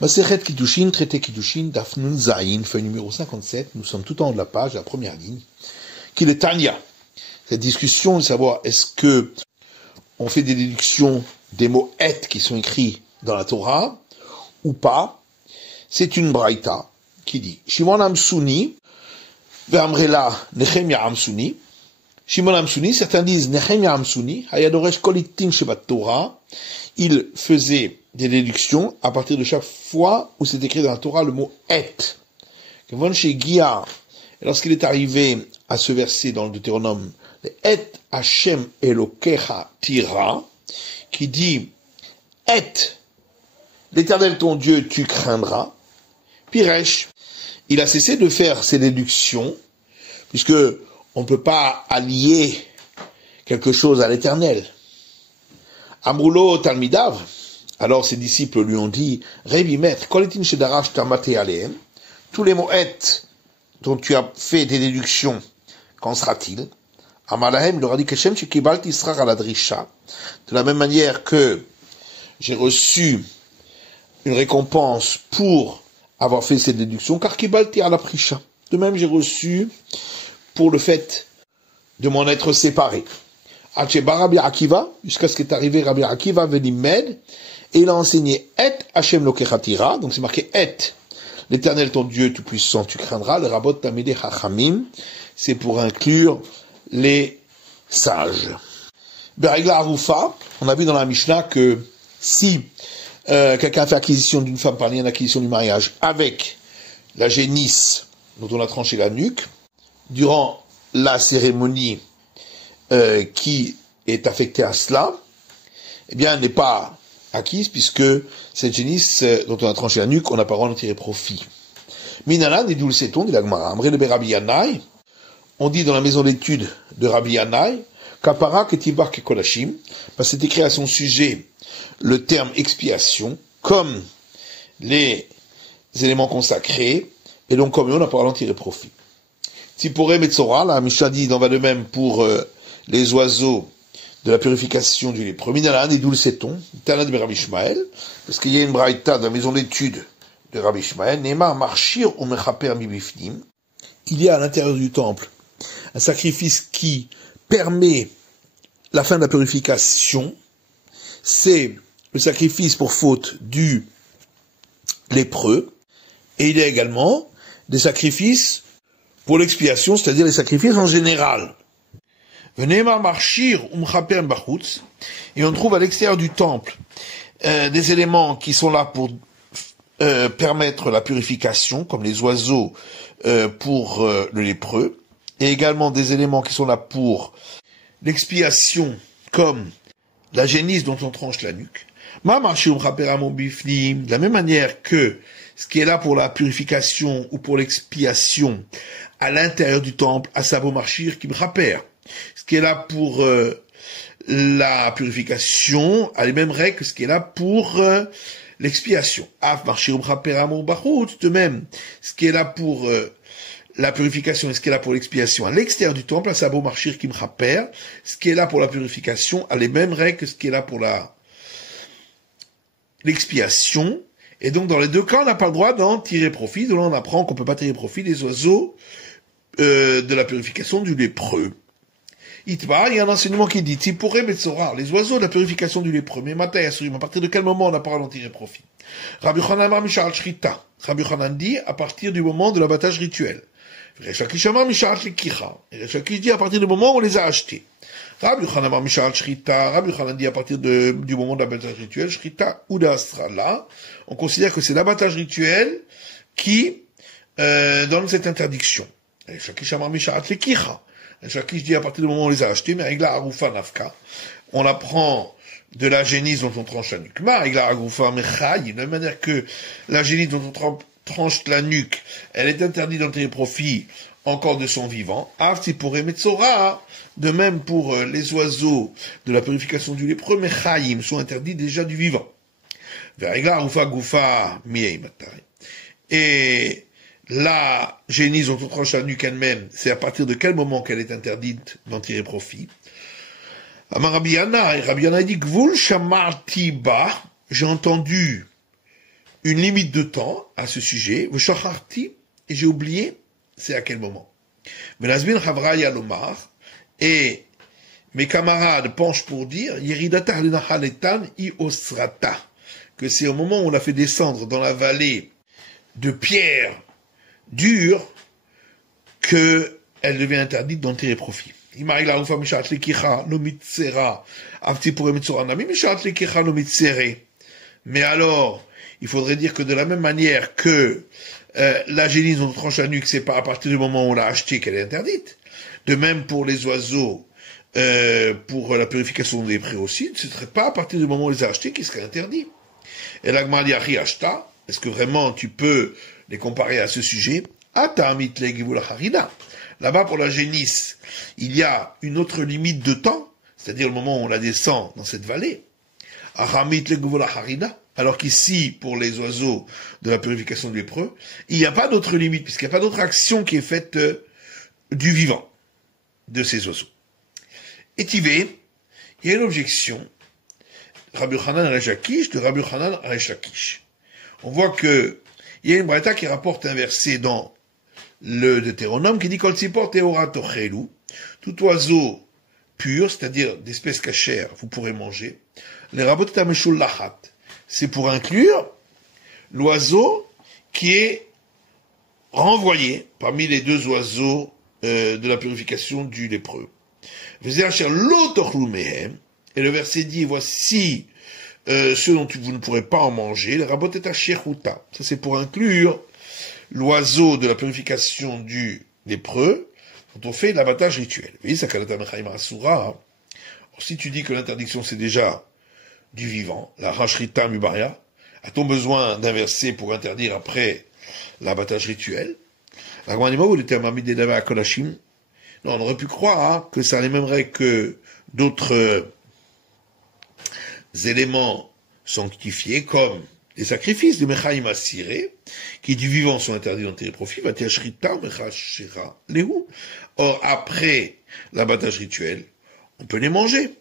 Masechet Kiddushin, traité Kiddushin, Daf Nun Zayin, feuille numéro 57, nous sommes tout en haut de la page, la première ligne, qui est le Tanya. Cette discussion de savoir est-ce que on fait des déductions des mots et qui sont écrits dans la Torah, ou pas, c'est une braïta qui dit, Shimon Amsuni, Ve'amrela Nechemia Amsuni, Shimon Amsuni, certains disent Nechemia Amsuni, Hayadoresh Kolitin Shebat Torah, il faisait des déductions à partir de chaque fois où c'est écrit dans la Torah le mot et. Lorsqu'il est arrivé à ce verset dans le Deutéronome, le et Hashem Elokecha Tira, qui dit et, l'Éternel ton Dieu tu craindras, Piresh, il a cessé de faire ces déductions, puisque on ne peut pas allier quelque chose à l'Éternel. Amrulo Talmidav, alors ses disciples lui ont dit, Rebi Maître, Koletin Shedarash Tamate Aleem, tous les mots et dont tu as fait des déductions, qu'en sera-t-il? Amalahem, il leur a dit Keshem Shekibalti Israr Aladrisha, de la même manière que j'ai reçu une récompense pour avoir fait ces déductions, car Kibalti Alaprisha, de même j'ai reçu pour le fait de m'en être séparé. Rabbi Akiva, jusqu'à ce qu'est arrivé Rabbi Akiva Venimed, et il a enseigné et Hashem Lokechatira, donc c'est marqué et, l'Éternel ton Dieu tout-puissant, tu craindras, le Rabot Tamide Chachamim, c'est pour inclure les sages. Beregla Arufa, on a vu dans la Mishnah que si quelqu'un fait acquisition d'une femme par lien d'acquisition du mariage avec la génisse dont on a tranché la nuque, durant la cérémonie qui est affectée à cela, eh bien, elle n'est pas acquise puisque cette génisse dont on a tranché la nuque, on n'a pas le droit d'en tirer profit. Minalan, et d'où le sait-on, dit la Gemara, Amre de Rabbi Yannai, on dit dans la maison d'études de Rabbi Yannai, Kapara Ketibar Kekolashim, parce que c'est écrit à son sujet le terme expiation, comme les éléments consacrés, et donc comme on n'a pas le droit d'en tirer profit. Tipore Metzora, la Mishnah dit, d'en va de même pour les oiseaux de la purification du lépreux. Minalan, et d'où le sait-on, Tana de Rabbi Ishmael, parce qu'il y a une braïta dans la maison d'études de Rabbi Ishmael, Nema Marshir ou Mechaper Mibifnim, il y a à l'intérieur du temple un sacrifice qui permet la fin de la purification, c'est le sacrifice pour faute du lépreux, et il y a également des sacrifices pour l'expiation, c'est-à-dire les sacrifices en général. Et on trouve à l'extérieur du temple des éléments qui sont là pour permettre la purification, comme les oiseaux pour le lépreux, et également des éléments qui sont là pour l'expiation, comme la génisse dont on tranche la nuque. De la même manière que ce qui est là pour la purification ou pour l'expiation à l'intérieur du temple, à Sabo Marchir qui me rappelle. Ce qui est là pour la purification a les mêmes règles que ce qui est là pour l'expiation. De même, ce qui est là pour la purification et ce qui est là pour l'expiation à l'extérieur du temple, à Sabo Marchir qui me rappelle, ce qui est là pour la purification a les mêmes règles que ce qui est là pour l'expiation. Et donc, dans les deux cas, on n'a pas le droit d'en tirer profit. Donc là, on apprend qu'on peut pas tirer profit des oiseaux de la purification du lépreux. Itba, il y a un enseignement qui dit, Tipore Metzora, les oiseaux de la purification du lépreux, mais Matai Asurim, à partir de quel moment on n'a pas le droit d'en tirer profit? Rabbi Yochanan Amar Mishal Shrita. Rabbi Yochanan dit, à partir du moment de l'abattage rituel. Resh Lakish Amar Mishal Shekicha. Resh Lakish dit, à partir du moment où on les a achetés. Rabbi Yochanan Amar Mishal Shrita. Rabbi Yochanan dit, à partir du moment de l'abattage rituel, Shrita ou d'Astrala. On considère que c'est l'abattage rituel qui donne cette interdiction. Resh Lakish Amar Mishal Shekicha. Shakish dit à partir du moment où on les a achetés, mais Regla Arufa Nafka, on apprend de la génisse dont on tranche la nuque. Ma Regla Arufa Mechaï, de la même manière que la génisse dont on tranche la nuque, elle est interdite d'en tirer profit encore de son vivant. Avti pour Metzora, de même pour les oiseaux de la purification du lépreux, Mechaïm sont interdits déjà du vivant. Regla Arufa Gufa Miei Matai. Et la génisse dont on tranche la nuque elle-même, c'est à partir de quel moment qu'elle est interdite d'en tirer profit. Amar Rabbi Yannai dit Gvul Shamarti Ba, j'ai entendu une limite de temps à ce sujet, et j'ai oublié, c'est à quel moment. Et mes camarades penchent pour dire, que c'est au moment où on l'a fait descendre dans la vallée de pierres dures qu'elle devient interdite d'en tirer profit. Mais alors, il faudrait dire que de la même manière que la génisse dont on tranche la nuque, c'est pas à partir du moment où on l'a achetée qu'elle est interdite. De même pour les oiseaux, pour la purification des prés aussi, ce ne serait pas à partir du moment où on les a achetés qu'ils seraient interdits. Et l'agma dit acheta, est-ce que vraiment tu peux les comparer à ce sujet? Là-bas pour la génisse, il y a une autre limite de temps, c'est-à-dire le moment où on la descend dans cette vallée. Alors qu'ici, pour les oiseaux de la purification du lépreux, il n'y a pas d'autre limite, puisqu'il n'y a pas d'autre action qui est faite du vivant de ces oiseaux. Et Tivé, il y a une objection, Rabbi Yochanan Resh Lakish, de Rabbi Yochanan Resh Lakish. On voit que il y a une braïta qui rapporte un verset dans le Deutéronome qui dit Kol tzipor teora tochelu, tout oiseau pur, c'est-à-dire d'espèces cachères, vous pourrez manger. Les rabot tameshul lachat, c'est pour inclure l'oiseau qui est renvoyé parmi les deux oiseaux de la purification du lépreux. Et le verset dit, voici ceux dont vous ne pourrez pas en manger, les rabot et shechuta. Ça c'est pour inclure l'oiseau de la purification du lépreux, dont on fait l'abattage rituel. Si tu dis que l'interdiction c'est déjà du vivant, la rachrita mubaria, a-t-on besoin d'un verset pour interdire après l'abattage rituel? Non, on aurait pu croire que ça a les mêmes règles que d'autres éléments sanctifiés, comme les sacrifices de Mechaïm Asiré, qui du vivant sont interdits d'en tirer profit, or après l'abattage rituel, on peut les manger.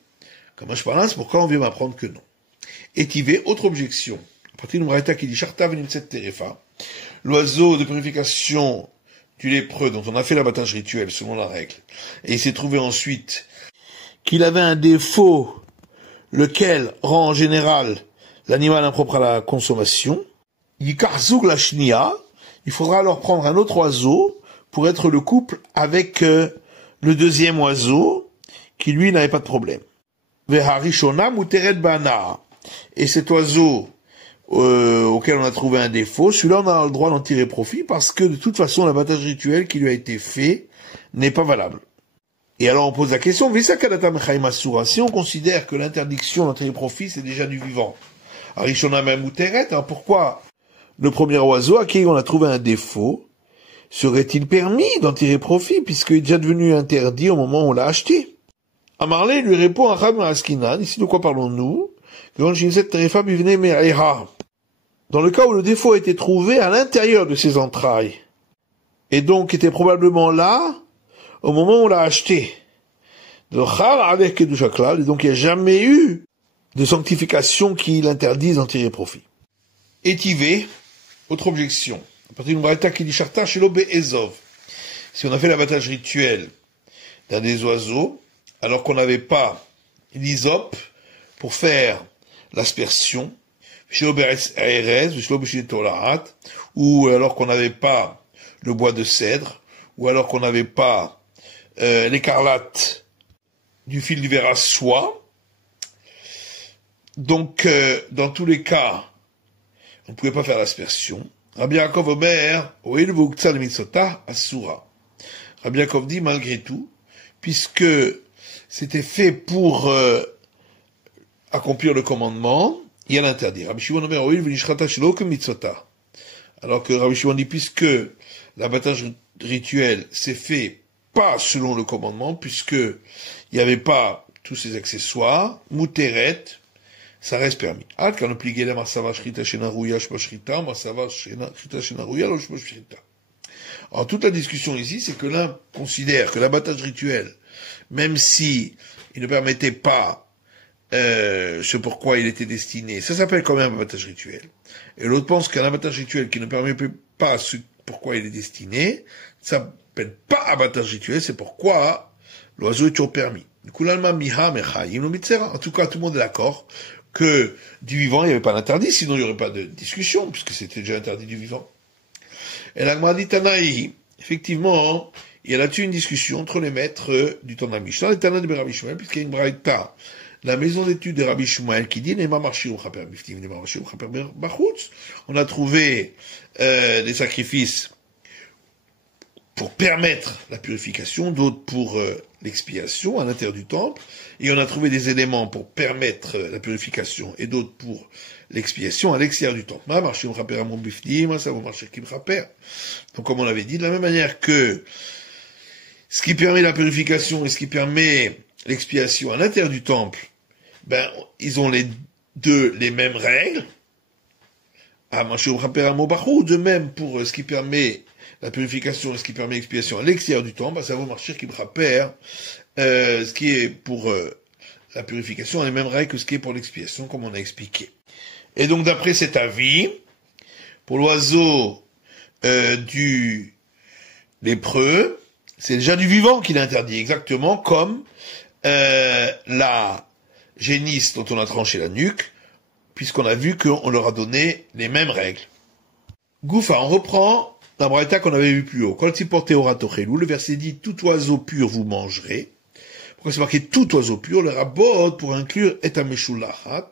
Comme je parle, c'est pourquoi on vient m'apprendre que non. Et Tivé, autre objection. À partir de Mraïta qui dit Sharta venimtset terefa, l'oiseau de purification du lépreux dont on a fait l'abattage rituel selon la règle, et il s'est trouvé ensuite qu'il avait un défaut, lequel rend en général l'animal impropre à la consommation, Yikarzug la shnia, il faudra alors prendre un autre oiseau pour être le couple avec le deuxième oiseau qui lui n'avait pas de problème. Veharishona muteret bana, et cet oiseau auquel on a trouvé un défaut, celui-là on a le droit d'en tirer profit parce que de toute façon l'abattage rituel qui lui a été fait n'est pas valable. Et alors on pose la question, si on considère que l'interdiction d'en tirer profit c'est déjà du vivant, Arishona même muteret, pourquoi le premier oiseau à qui on a trouvé un défaut serait-il permis d'en tirer profit puisqu'il est déjà devenu interdit au moment où on l'a acheté? Amarlé lui répond à Cham Askinan, ici de quoi parlons-nous? Dans le cas où le défaut a été trouvé à l'intérieur de ses entrailles, et donc était probablement là au moment où on l'a acheté. Et donc il n'y a jamais eu de sanctification qui l'interdise d'en tirer profit. Étivé, autre objection. À partir d'une braïta qui dit Sharta shelo be'ezov. Si on a fait l'abattage rituel d'un des oiseaux, alors qu'on n'avait pas l'hysope pour faire l'aspersion, ou alors qu'on n'avait pas le bois de cèdre, ou alors qu'on n'avait pas l'écarlate du fil du verre à soie. Donc, dans tous les cas, on ne pouvait pas faire l'aspersion. Rabbi Yaakov Omer, Asura. Rabbi Yaakov dit, malgré tout, puisque c'était fait pour accomplir le commandement, il y a l'interdit. Rabbi Shimon Omer, alors que Rabbi Shimon dit, puisque l'abattage rituel s'est fait pas selon le commandement, puisque il n'y avait pas tous ces accessoires, muteret, ça reste permis. Alors, toute la discussion ici, c'est que l'un considère que l'abattage rituel, même si il ne permettait pas ce pourquoi il était destiné. Ça s'appelle quand même un abattage rituel. Et l'autre pense qu'un abattage rituel qui ne permet pas ce pourquoi il est destiné, ça s'appelle pas abattage rituel, c'est pourquoi l'oiseau est toujours permis. En tout cas, tout le monde est d'accord que du vivant, il n'y avait pas d'interdit, sinon il n'y aurait pas de discussion, puisque c'était déjà interdit du vivant. Et la Gemara dit Tanaï, effectivement, il y a là-dessus une discussion entre les maîtres du temps de la Mishnah, les Tana de Rabbi Shmuel, puisqu'il y a une braïta, la maison d'études de Rabbi Shmuel qui dit on a trouvé des sacrifices pour permettre la purification, d'autres pour l'expiation à l'intérieur du temple, et on a trouvé des éléments pour permettre la purification et d'autres pour l'expiation à l'extérieur du temple. Donc comme on l'avait dit, de la même manière que ce qui permet la purification et ce qui permet l'expiation à l'intérieur du temple, ben, ils ont les mêmes règles. De même pour ce qui permet la purification et ce qui permet l'expiation à l'extérieur du temple, ben, ça vaut marcher qui me rappelle ce qui est pour la purification a les mêmes règles que ce qui est pour l'expiation, comme on a expliqué. Et donc d'après cet avis, pour l'oiseau du lépreux, c'est déjà du vivant qu'il est interdit, exactement comme la génisse dont on a tranché la nuque, puisqu'on a vu qu'on leur a donné les mêmes règles. Goufa, on reprend la braïta qu'on avait vu plus haut. Quand il portait au le verset dit « Tout oiseau pur vous mangerez ». Pourquoi c'est marqué « Tout oiseau pur » Le rabot pour inclure « Et ameshulahat ».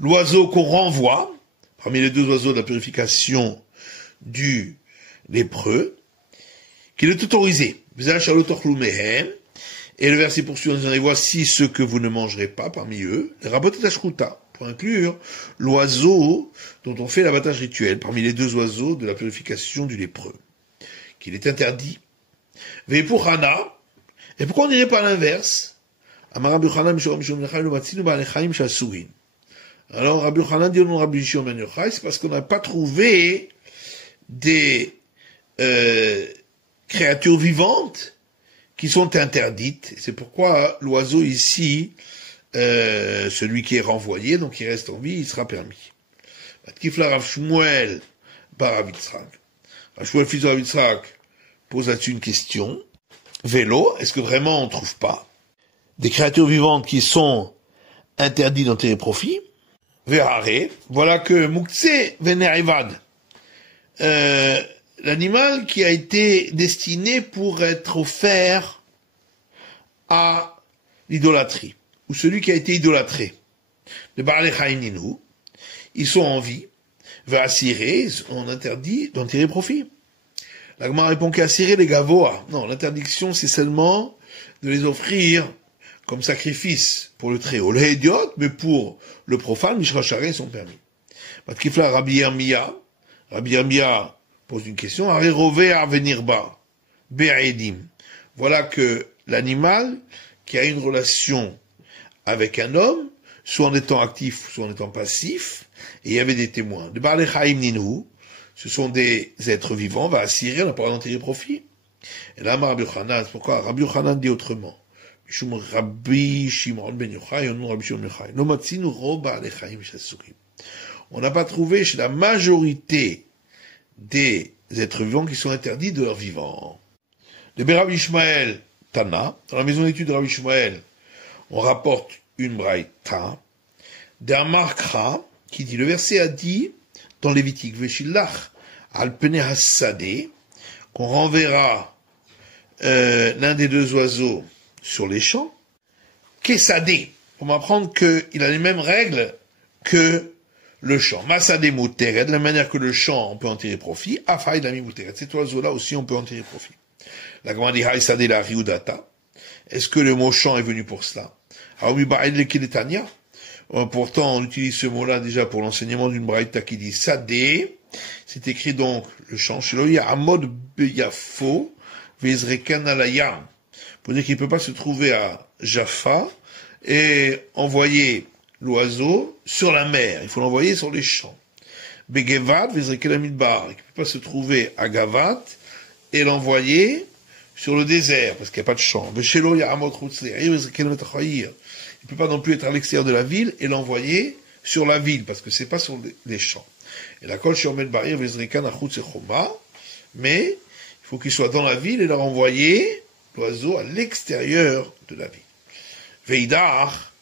L'oiseau qu'on renvoie, parmi les deux oiseaux de la purification du lépreux, qu'il est autorisé. Et le verset poursuit en disant, et voici ce que vous ne mangerez pas parmi eux, le rabot et ashkuta, pour inclure l'oiseau dont on fait l'abattage rituel, parmi les deux oiseaux de la purification du lépreux, qu'il est interdit. Et pourquoi on dirait pas l'inverse? Alors Rabbi Yochanan dit au nom de Rabbi Shimon ben Yochai, c'est parce qu'on n'a pas trouvé des créatures vivantes qui sont interdites. C'est pourquoi l'oiseau ici, celui qui est renvoyé, donc qui reste en vie, il sera permis. Kifla Rav Shmuel bar Rav Yitzhak. Rav Shmuel fils de Rav Yitzhak pose là-dessus une question. Vélo, est-ce que vraiment on ne trouve pas des créatures vivantes qui sont interdites d'enterrer profit? Verare, voilà que Moukse Venerivad, l'animal qui a été destiné pour être offert à l'idolâtrie, ou celui qui a été idolâtré. Le Baal Chaim Ninu, ils sont en vie, Ve'asiré, on interdit d'enterrer profit. La Gemara répond qu'asiré les gavoa. Non, l'interdiction c'est seulement de les offrir comme sacrifice pour le Très-Haut. Les idiotes, mais pour le profane, Mishra-Charé sont permis. Matkifla Rabbi Yirmiya pose une question. Arérové à venir bas. Be'edim. Voilà que l'animal qui a une relation avec un homme, soit en étant actif, soit en étant passif, et il y avait des témoins. De Baal Chaim Ninu, ce sont des êtres vivants, va assurer, on n'a pas d'en tirer profit. Et là, Rabbi Yochanan, c'est pourquoi Rabbi Yochanan dit autrement. Rabbi Shimon ben Yochai, au nom de Rabbi Shimon ben Yochai. No matzinu ro Baal Chaim shasurim. On n'a pas trouvé chez la majorité des êtres vivants qui sont interdits de leur vivant. De Rabbi Ishmael Tana, dans la maison d'études de Rabbi Ishmael, on rapporte une braïta d'Amarkra, qui dit, le verset a dit, dans Lévitique, Veshilach al pene hasadeh, qu'on renverra l'un des deux oiseaux sur les champs, Kesadeh, pour m'apprendre qu'il a les mêmes règles que le champ. Masadeh muteret, de la manière que le champ, on peut en tirer profit, Afai lami muteret, cet oiseau-là aussi, on peut en tirer profit. La Gemara dit, Haïsadeh la riudata, est-ce que le mot champ est venu pour cela? Pourtant, on utilise ce mot-là déjà pour l'enseignement d'une braïta qui dit Sadé. C'est écrit donc le champ. Amod beyafo vezrekan alayam. Pour dire qu'il ne peut pas se trouver à Jaffa et envoyer l'oiseau sur la mer. Il faut l'envoyer sur les champs. Begevat vezrekan amidbar. Il ne peut pas se trouver à Gavat et l'envoyer sur le désert, parce qu'il n'y a pas de champ. Il ne peut pas non plus être à l'extérieur de la ville et l'envoyer sur la ville, parce que c'est pas sur les champs. Et la kol sheomed ba'ir vezrikan achutz echoma, mais il faut qu'il soit dans la ville et leur envoyer l'oiseau à l'extérieur de la ville. Veidar,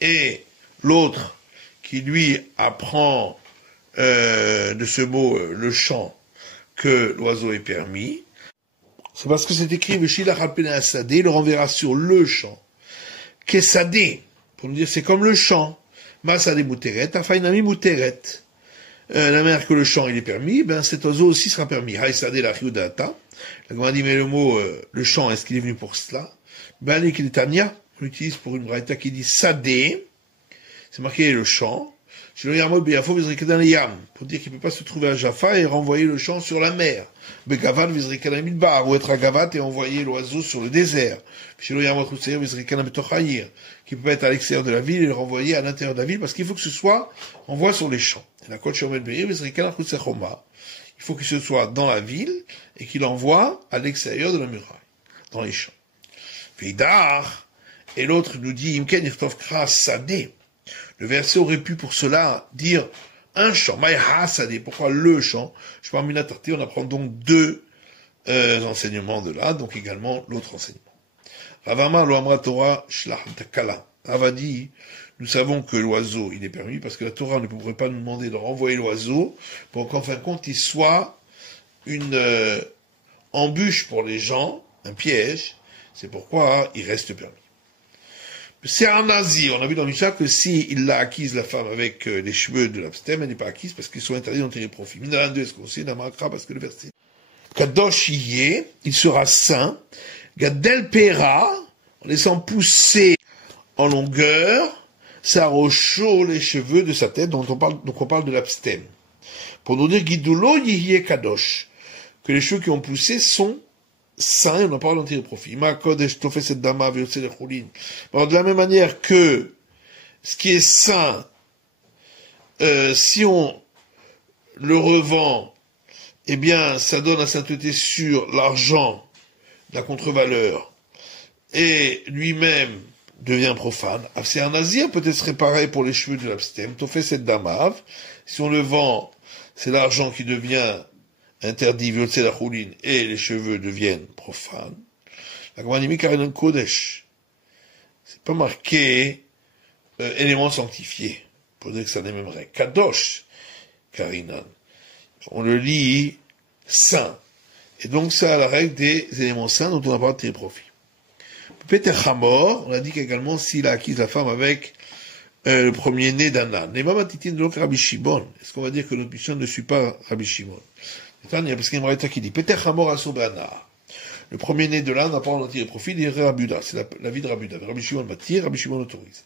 et l'autre qui lui apprend de ce mot le chant que l'oiseau est permis, c'est parce que c'est écrit Veshilach al penei hasadeh, il le renverra sur le champ. Kesadeh, pour nous dire c'est comme le champ. Masadeh muteret, afainami muteret. La manière que le champ il est permis, ben cet oiseau aussi sera permis. Haïsadeh la chiudata. La Gemara dit mais le mot le champ, est-ce qu'il est venu pour cela? Ben les Tanya, on l'utilise pour une braïta qui dit sadeh, c'est marqué le champ. Pour dire qu'il ne peut pas se trouver à Jaffa et renvoyer le champ sur la mer. Ou être à Gavat et envoyer l'oiseau sur le désert. Qui ne peut pas être à l'extérieur de la ville et le renvoyer à l'intérieur de la ville parce qu'il faut que ce soit envoyé sur les champs. Il faut qu'il se soit dans la ville et qu'il envoie à l'extérieur de la muraille, dans les champs. Et l'autre nous dit, le verset aurait pu pour cela dire un chant. Pourquoi le chant? Je parle minatarté, on apprend donc deux enseignements de là, donc également l'autre enseignement. Ravama lo amra Torah shlach takala. Rava dit, nous savons que l'oiseau, il est permis, parce que la Torah ne pourrait pas nous demander de renvoyer l'oiseau pour qu'en fin de compte, il soit une embûche pour les gens, un piège. C'est pourquoi il reste permis. C'est un nazir. On a vu dans Mishnah que si il l'a acquise, la femme, avec les cheveux de l'abstème, elle n'est pas acquise parce qu'ils sont interdits d'en tirer profit. Minalan 2, est-ce qu'on sait? Namakra, parce que le verset. Kadosh yé, il sera saint. Gadel pera, en laissant pousser en longueur, ça rocho les cheveux de sa tête, donc on parle de l'abstème. Pour nous dire, Gidulo yé kadosh, que les cheveux qui ont poussé sont saint, on en parle d'en tirer profit. Alors, de la même manière que ce qui est saint, si on le revend, eh bien, ça donne la sainteté sur l'argent, la contre-valeur, et lui-même devient profane. C'est un nazir, peut-être serait pareil pour les cheveux de l'abstème. Tofé cette damav, si on le vend, c'est l'argent qui devient interdit, violcer la chouline, et les cheveux deviennent profanes. La Gemara Karinan Kodesh. C'est pas marqué, élément sanctifié. Pour dire que ça n'est même rien. Kadosh, Karinan. On le lit saint. Et donc, ça a la règle des éléments saints dont on n'a pas tiré profit. Peter Hamor, on a dit qu'également, s'il a acquis la femme avec, le premier-né d'un âne. Les mamans titines de Rabbi Shimon. Est-ce qu'on va dire que notre mission ne suit pas Rabbi Shimon? Parce qu'il y a une braïta qui dit Peter Hamor Asobana. Le premier-né de l'âne n'a pas en tiré profit, il est Rabuda. C'est la vie de Rabuda. Rabbi Shimon m'attire, Rabbi Shimon autorise.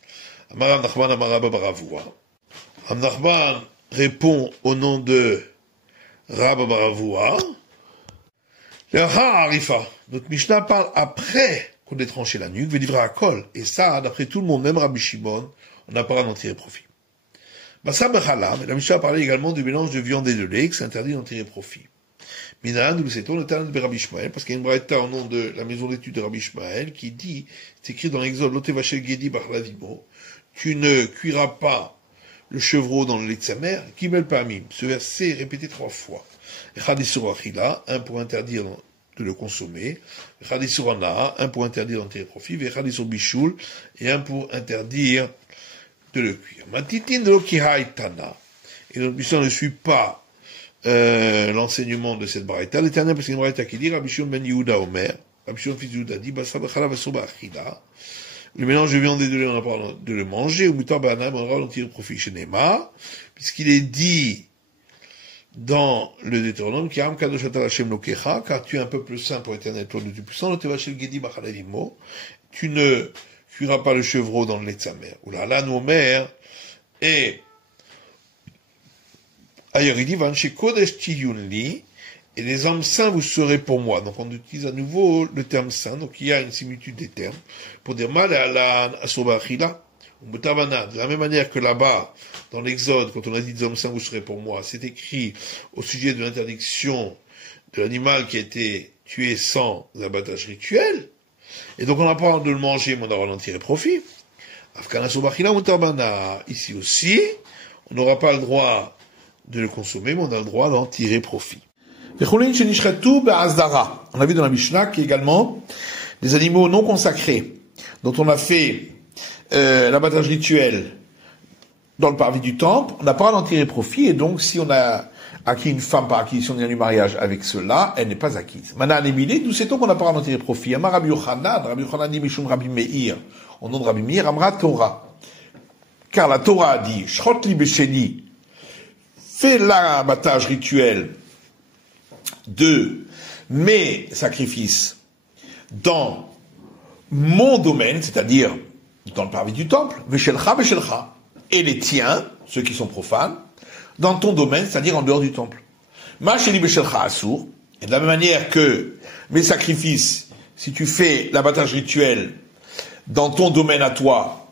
Amaram Nachman Amaraba Baravua. Ram Nachman répond au nom de Rabba Baravua. Arifa. Notre Mishnah parle après qu'on ait tranché la nuque, veut livrer à col. Et ça, d'après tout le monde, même Rabbi Shimon, on n'a pas d'en tirer profit. Bassa Bechalam, et la Mishnah a parlé également du mélange de viande et de lait, que c'est interdit d'en tirer profit. Minan, nous le sait-on, le talent de Rabbi Ishmael, parce qu'il y a une braïta au nom de la maison d'études de Rabbi Ishmael, qui dit, c'est écrit dans l'Exode, Lotevachel Gedi Bachlavimo, tu ne cuiras pas le chevreau dans le lait de sa mère, Kimel Pamim. Ce verset est répété 3 fois. Echadisur Achila, un pour interdire de le consommer, Echadisur Ana, un pour interdire d'en tirer profit, Echadisur Bishul, et un pour interdire de le cuire. Matitin de l'Okihaïtana. Et notre mission ne suit pas l'enseignement de cette baraita. L'Éternel, parce qu'il y a une baraita qui dit, Rabbi Shimon ben Yehuda Omer, Rabbi Shimon fils de Yehuda dit, Basa b'chala v'soba achila. Le mélange de viande et de lait, on n'a pas de le manger, ou mutar ba'anam, on aura d'en tirer profit chez Nema, puisqu'il est dit dans le Deutéronome, Kiram kadosh ata Hashem lokecha, car tu es un peuple saint pour l'Éternel, toi le Dieu puissant, l'otevachel gedi b'chalavimo, tu ne cuira pas le chevreau dans le lait de sa mère. Oulala, nos mères, et ailleurs il dit, Vanche kodesh tiyunli, et les hommes saints vous serez pour moi. Donc on utilise à nouveau le terme saint, donc il y a une similitude des termes, pour dire mal alan asoba achila, Mutabana, de la même manière que là-bas, dans l'Exode, quand on a dit des hommes saints, vous serez pour moi, c'est écrit au sujet de l'interdiction de l'animal qui a été tué sans abattage rituel, et donc on n'a pas le droit de le manger, mais on aura d'en tirer profit. Ici aussi, on n'aura pas le droit de le consommer, mais on a le droit d'en tirer profit. On a vu dans la Mishnah qu'il y a également des animaux non consacrés, dont on a fait l'abattage rituel dans le parvis du temple, on n'a pas à en tirer profit, et donc si on a acquis une femme par acquisition d'un mariage avec cela, elle n'est pas acquise. Maintenant, d'où sait-on qu'on n'a pas à en tirer profit? Amar Rabbi Yochanan dit Mishum Rabbi Meir, au nom de Rabbi Meir, Amra Torah. Car la Torah a dit, Shrot li besheni, fais l'abattage rituel de mes sacrifices dans mon domaine, c'est-à-dire dans le parvis du temple, veshelcha, et les tiens, ceux qui sont profanes, dans ton domaine, c'est-à-dire en dehors du temple. Ma sheli beshelcha assour, et de la même manière que mes sacrifices, si tu fais l'abattage rituel dans ton domaine à toi,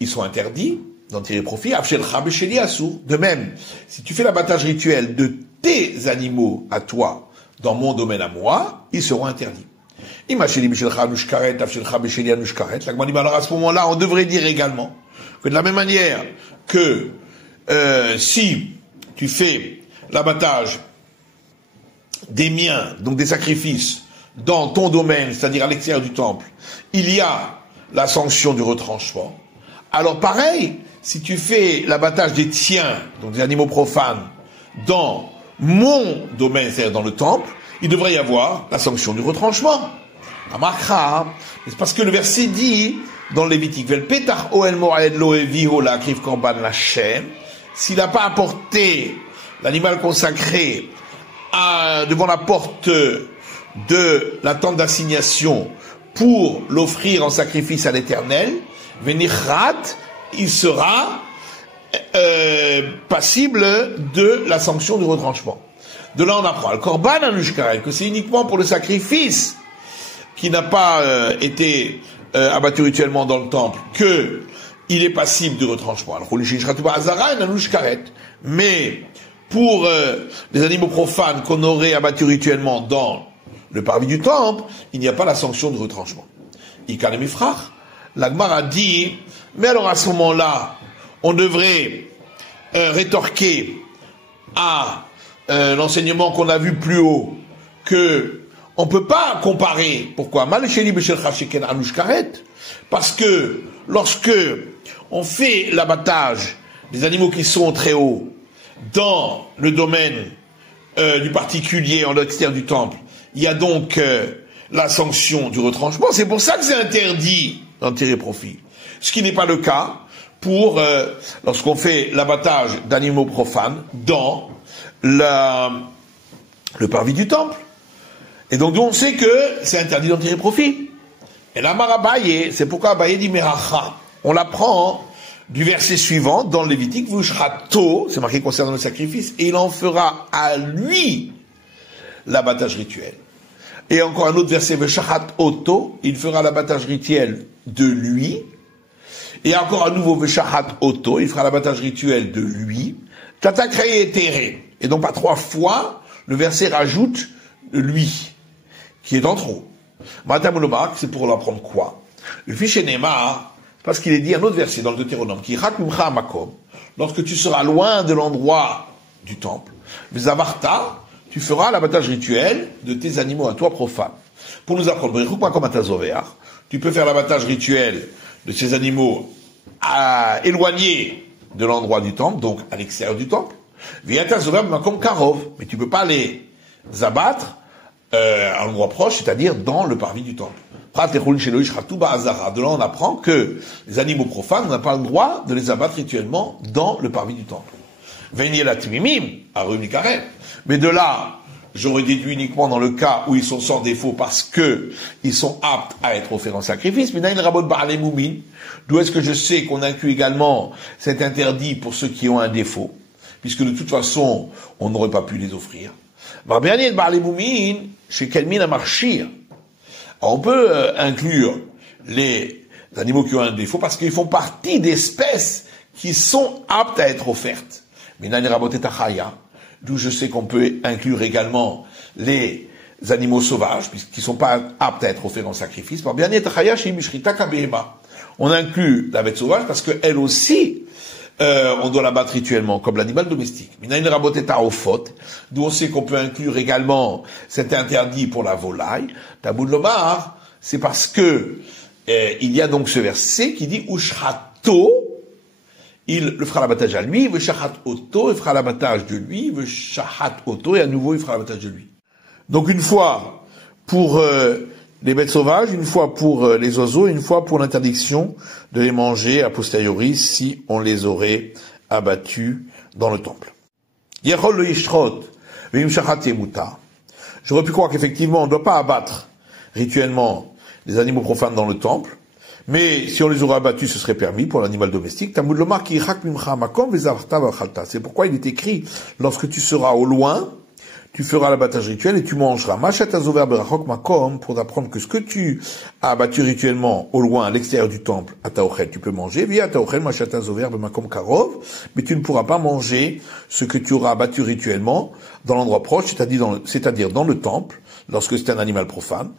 ils sont interdits d'en tirer profit. Avshelcha besheli assour. De même, si tu fais l'abattage rituel de tes animaux à toi dans mon domaine à moi, ils seront interdits. Alors à ce moment-là, on devrait dire également que de la même manière que si tu fais l'abattage des miens, donc des sacrifices, dans ton domaine, c'est-à-dire à l'extérieur du temple, il y a la sanction du retranchement. Alors pareil, si tu fais l'abattage des tiens, donc des animaux profanes, dans mon domaine, c'est-à-dire dans le temple, il devrait y avoir la sanction du retranchement. C'est parce que le verset dit, dans le Lévitique, s'il n'a pas apporté l'animal consacré devant la porte de la tente d'assignation pour l'offrir en sacrifice à l'Éternel, il sera passible de la sanction du retranchement. De là on apprend le korban anushkaret, que c'est uniquement pour le sacrifice qui n'a pas été abattu rituellement dans le temple, que il est passible de retranchement. Mais pour les animaux profanes qu'on aurait abattus rituellement dans le parvis du temple, il n'y a pas la sanction de retranchement. La Gemara a dit, mais alors à ce moment-là, on devrait rétorquer à l'enseignement qu'on a vu plus haut, que on peut pas comparer. Pourquoi? Parce que lorsque on fait l'abattage des animaux qui sont très hauts dans le domaine du particulier en l'extérieur du temple, il y a donc la sanction du retranchement. C'est pour ça que c'est interdit d'en tirer profit. Ce qui n'est pas le cas pour lorsqu'on fait l'abattage d'animaux profanes dans le parvis du temple. Et donc on sait que c'est interdit d'en tirer profit. Et là, Marabaye, c'est pourquoi Abaye dit Meracha. On l'apprend du verset suivant dans le Lévitique, Vushrato, c'est marqué concernant le sacrifice, et il en fera à lui l'abattage rituel. Et encore un autre verset, Veshahat Oto, il fera l'abattage rituel de lui. Et encore à nouveau, Veshahat Oto, il fera l'abattage rituel de lui. Tata créé et terré. Et donc, pas 3 fois, le verset rajoute lui, qui est en trop. Madame Lomak, c'est pour l'apprendre quoi? Le fichier Neymar, parce qu'il est dit un autre verset dans le Deutéronome, qui Rakmumcha Makom, lorsque tu seras loin de l'endroit du temple, Vizavarta, tu feras l'abattage rituel de tes animaux à toi profanes. Pour nous apprendre, tu peux faire l'abattage rituel de ces animaux éloignés de l'endroit du temple, donc à l'extérieur du temple. Mais tu peux pas les abattre à un endroit proche, c'est-à-dire dans le parvis du temple. De là, on apprend que les animaux profanes, on n'a pas le droit de les abattre rituellement dans le parvis du temple. Mais de là, j'aurais déduit uniquement dans le cas où ils sont sans défaut parce que ils sont aptes à être offerts en sacrifice. D'où est-ce que je sais qu'on inclut également cet interdit pour ceux qui ont un défaut, puisque de toute façon, on n'aurait pas pu les offrir. On peut inclure les les animaux qui ont un défaut, parce qu'ils font partie d'espèces qui sont aptes à être offertes. D'où je sais qu'on peut inclure également les animaux sauvages, puisqu'ils ne sont pas aptes à être offerts en sacrifice. On inclut la bête sauvage parce qu'elle aussi, on doit la battre rituellement, comme l'animal domestique. D'où on sait qu'on peut inclure également cet interdit pour la volaille. Taboud Lomar, c'est parce que il y a donc ce verset qui dit Ushrato, il le fera l'abattage à lui, Veshahat Oto, il fera l'abattage de lui, Veshahat Oto, et à nouveau il fera l'abattage de lui. Donc une fois pour les bêtes sauvages, une fois pour les oiseaux, une fois pour l'interdiction de les manger a posteriori si on les aurait abattus dans le temple. J'aurais pu croire qu'effectivement on ne doit pas abattre rituellement les animaux profanes dans le temple, mais si on les aurait abattus, ce serait permis pour l'animal domestique. C'est pourquoi il est écrit, lorsque tu seras au loin, tu feras l'abattage rituel et tu mangeras. Pour apprendre que ce que tu as abattu rituellement au loin, à l'extérieur du temple, à Taochel, tu peux manger. Mais tu ne pourras pas manger ce que tu auras abattu rituellement dans l'endroit proche, c'est-à-dire dans le temple, lorsque c'est un animal profane.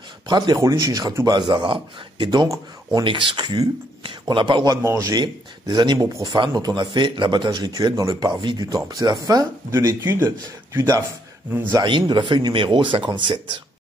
Et donc, on exclut qu'on n'a pas le droit de manger des animaux profanes dont on a fait l'abattage rituel dans le parvis du temple. C'est la fin de l'étude du DAF Nunzaïn de la feuille numéro 57.